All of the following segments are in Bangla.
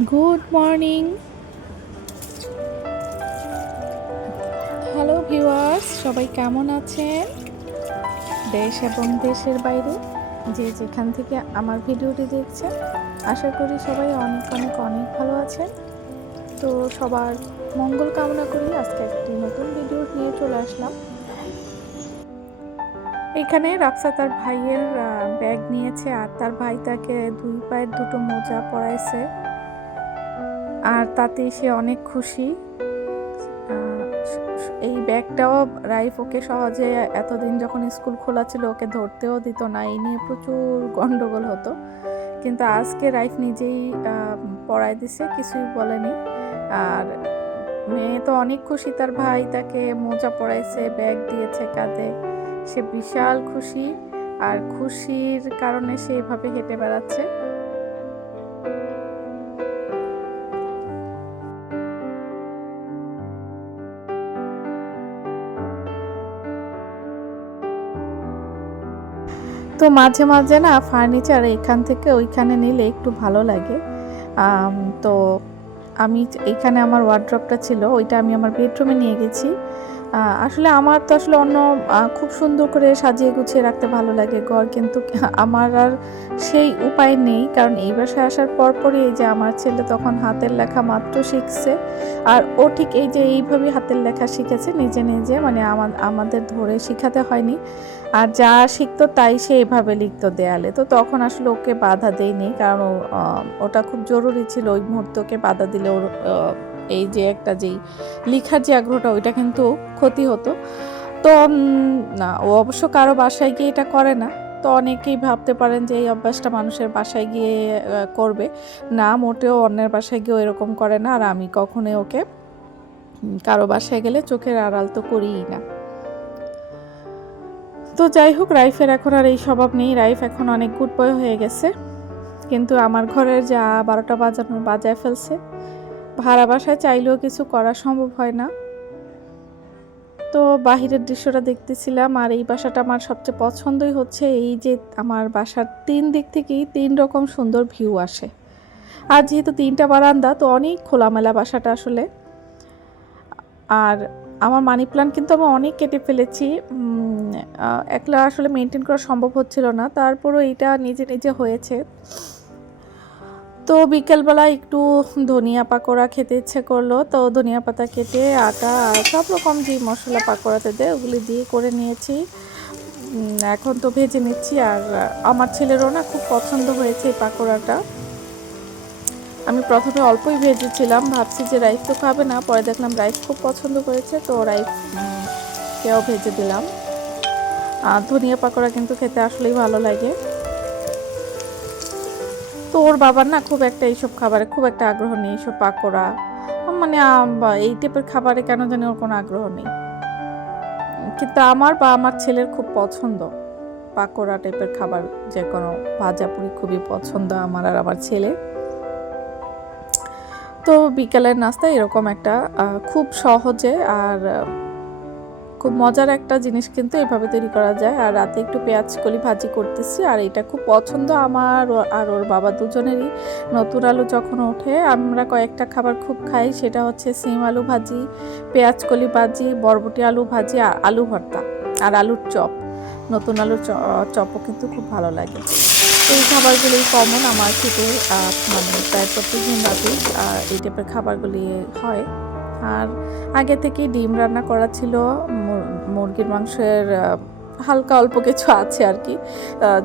Good morning. হ্যালো ভিউয়ার্স, সবাই কেমন আছেন? দেশ এবং দেশের বাইরে যে যেখান থেকে আমার ভিডিওটি দেখছেন, আশা করি সবাই অনেক অনেক অনেক ভালো আছেন। তো সবার মঙ্গল কামনা করি আজকে একটি নতুন ভিডিও নিয়ে চলে আসলাম। এখানে রাফসা তার ভাইয়ের ব্যাগ নিয়েছে আর তার ভাই তাকে দুই পায়ের দুটো মোজা পরাইছে। আর তাতে সে অনেক খুশি। এই ব্যাগটাও রাইফ ওকে সহজে এতদিন যখন স্কুল খোলা ছিল ওকে ধরতেও দিত না, এই নিয়ে প্রচুর গন্ডগোল হতো। কিন্তু আজকে রাইফ নিজেই পড়ায় দিছে, কিছুই বলেনি। আর মেয়ে তো অনেক খুশি, তার ভাই তাকে মোজা পরাইছে, ব্যাগ দিয়েছে কাঁধে। সে বিশাল খুশি, আর খুশির কারণে সে এভাবে হেঁটে বেড়াচ্ছে। তো মাঝে মাঝে না ফার্নিচার এখান থেকে ওইখানে নিলে একটু ভালো লাগে। তো আমি এখানে আমার ওয়ার্ড্রপটা ছিল, ওইটা আমি আমার বেডরুমে নিয়ে গেছি। আসলে আমার তো আসলে অন্য খুব সুন্দর করে সাজিয়ে গুছিয়ে রাখতে ভালো লাগে ঘর, কিন্তু আমার আর সেই উপায় নেই। কারণ এই বাসায় আসার পরপরই এই যে আমার ছেলে তখন হাতের লেখা মাত্র শিখছে। আর ও ঠিক এই যে এইভাবেই হাতের লেখা শিখেছে, নিজে নিজে মানে আমা- আমাদের ধরে শিখাতে হয়নি। আর যা শিখতো তাই সে এভাবে লিখতো দেয়ালে। তো তখন আসলে ওকে বাধা দেয়নি কারণ ওটা খুব জরুরি ছিল, ওই মুহূর্তকে বাধা দিলে ওর এই যে একটা যেই লিখার যে আগ্রহটা, ওইটা কিন্তু ক্ষতি হতো। তো না, ও অবশ্য কারও বাসায় গিয়ে এটা করে না। তো অনেকেই ভাবতে পারেন যে এই অভ্যাসটা মানুষের বাসায় গিয়ে করবে। না, মোটেও অন্যের বাসায় গিয়ে এরকম করে না। আর আমি কখনোই ওকে কারও বাসায় গেলে চোখের আড়াল তো করিই না। তো যাই হোক, রাইফের এখন আর এই স্বভাব নেই। রাইফ এখন অনেক গুড বয় হয়ে গেছে। কিন্তু আমার ঘরের যা বারোটা বাজানো বাজায় ফেলছে। ভাড়া বাসায় চাইলেও কিছু করা সম্ভব হয় না। তো বাহিরের দৃশ্যটা দেখতেছিলাম আর এই বাসাটা আমার সবচেয়ে পছন্দই হচ্ছে এই যে আমার বাসার তিন দিক থেকেই তিন রকম সুন্দর ভিউ আসে। আর যেহেতু তিনটা বারান্দা, তো অনেক খোলামেলা বাসাটা আসলে। আর আমার মানি প্ল্যান্ট কিন্তু আমি অনেক কেটে ফেলেছি। একলা আসলে মেনটেন করা সম্ভব হচ্ছিল না। তারপরও এটা নিজে নিজে হয়েছে। তো বিকেলবেলা একটু ধনিয়া পাকোড়া খেতে ইচ্ছে করল। তো ধনিয়া পাতা কেটে, আটা আর সব রকম যে মশলা পাকোড়াতে দেয়, ওগুলি দিয়ে করে নিয়েছি। এখন তো ভেজে নিচ্ছি আর আমার ছেলেরও না খুব পছন্দ হয়েছে এই পাকোড়াটা। আমি প্রথমে অল্পই ভেজেছিলাম ভাবছি যে রাইস তো খাবে না, পরে দেখলাম রাইস খুব পছন্দ করেছে তো রাইস কেও ভেজে দিলাম। আর ধনিয়া পাকোড়া কিন্তু খেতে আসলেই ভালো লাগে। তো ওর বাবার না খুব একটা এইসব খাবারে খুব একটা আগ্রহ নেই, এইসব পাকোড়া। মানে এই টাইপের খাবারে কেন জানি ওর কোনো আগ্রহ নেই। কিন্তু আমার বা আমার ছেলের খুব পছন্দ পাকোড়া টাইপের খাবার, যে কোনো ভাজা ভাজাপুরি খুবই পছন্দ আমার আর আমার ছেলে। তো বিকালের নাস্তা এরকম একটা খুব সহজে আর খুব মজার একটা জিনিস কিন্তু এভাবে তৈরি করা যায়। আর রাতে একটু পেঁয়াজ কলি ভাজি করতেছি, আর এটা খুব পছন্দ আমার আর ওর বাবা দুজনেরই। নতুন আলু যখন ওঠে, আমরা কয়েকটা খাবার খুব খাই, সেটা হচ্ছে সিম আলু ভাজি, পেঁয়াজ কলি ভাজি, বরবটি আলু ভাজি, আর আলু ভর্তা, আর আলুর চপ। নতুন আলুর চপও কিন্তু খুব ভালো লাগে। এই খাবারগুলি কমন আমার খেতে মানে প্রায় প্রত্যেকদিন রাতেই এই টাইপের খাবারগুলি হয়। আর আগে থেকেই ডিম রান্না করা ছিল মুরগির মাংসের হালকা অল্প কিছু আছে আর কি।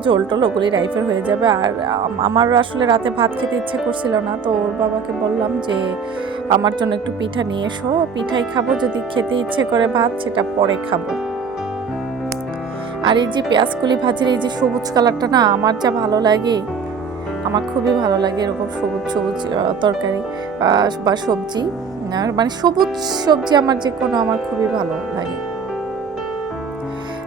ঝোল টোল ওগুলি রাইফের হয়ে যাবে। আর, আম- আমার আসলে রাতে ভাত খেতে ইচ্ছে করছিল না। তো ওর বাবাকে বললাম যে, আমার জন্য একটু পিঠা নিয়ে এসো। পিঠাই খাব, যদি খেতে ইচ্ছে করে ভাত, সেটা পরে খাব। আর এই যে পেঁয়াজকুলি ভাজির এই যে সবুজ কালারটা না, আমার যা ভালো লাগে, আমার খুবই ভালো লাগে এরকম সবুজ সবুজ তরকারি বা সবজি। মানে সবুজ সবজি আমার যে কোনো আমার খুবই ভালো লাগে।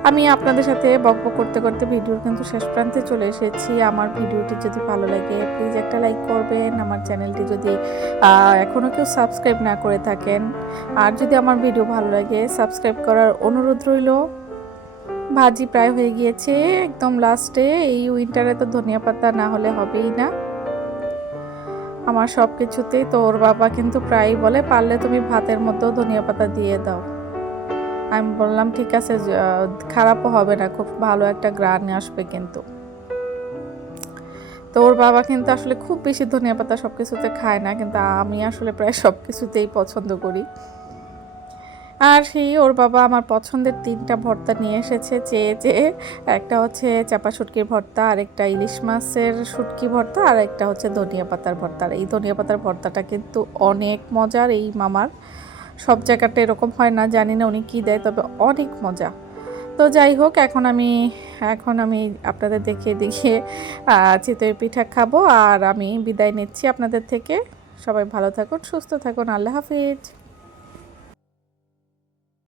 আমি আপনাদের সাথে বকবক করতে করতে ভিডিওর কিন্তু শেষ প্রান্তে চলে এসেছি। আমার ভিডিওটি যদি ভালো লাগে প্লিজ একটা লাইক করবেন। আমার চ্যানেলটি যদি এখনও কেউ সাবস্ক্রাইব না করে থাকেন, আর যদি আমার ভিডিও ভালো লাগে সাবস্ক্রাইব করার অনুরোধ রইল। ভাজি প্রায় হয়ে গিয়েছে, একদম লাস্টে এই উইন্টারে তো ধনিয়া পাতা না হলে হবেই না। আমার সব কিছুতেই তো ওর বাবা কিন্তু প্রায়ই বলে, পারলে তুমি ভাতের মধ্যেও ধনিয়া পাতা দিয়ে দাও। আমি বললাম, ঠিক আছে খারাপও হবে না, খুব ভালো একটা গ্রান আসবে কিন্তু। তো ওর বাবা কিন্তু আসলে খুব বেশি ধনিয়া পাতা সব কিছুতে খায় না, কিন্তু আমি আসলে প্রায় সব কিছুতেই পছন্দ করি। আর সেই ওর বাবা আমার পছন্দের তিনটা ভর্তা নিয়ে এসেছে চেয়ে চেয়ে একটা হচ্ছে চাপা শুটকির ভর্তা, আর একটা ইলিশ মাছের শুটকি ভর্তা, আর একটা হচ্ছে ধনিয়া পাতার ভর্তা। আর এই ধনিয়া পাতার ভর্তাটা কিন্তু অনেক মজার, এই মামার। সব জায়গাটা এরকম হয় না জানি না উনি কী দেয় তবে অনেক মজা। তো যাই হোক এখন আমি এখন আমি আপনাদের দেখে দেখিয়ে আহ, চিতই পিঠা খাব আর আমি বিদায় নিচ্ছি আপনাদের থেকে। সবাই ভালো থাকুন সুস্থ থাকুন আল্লাহ হাফিজ।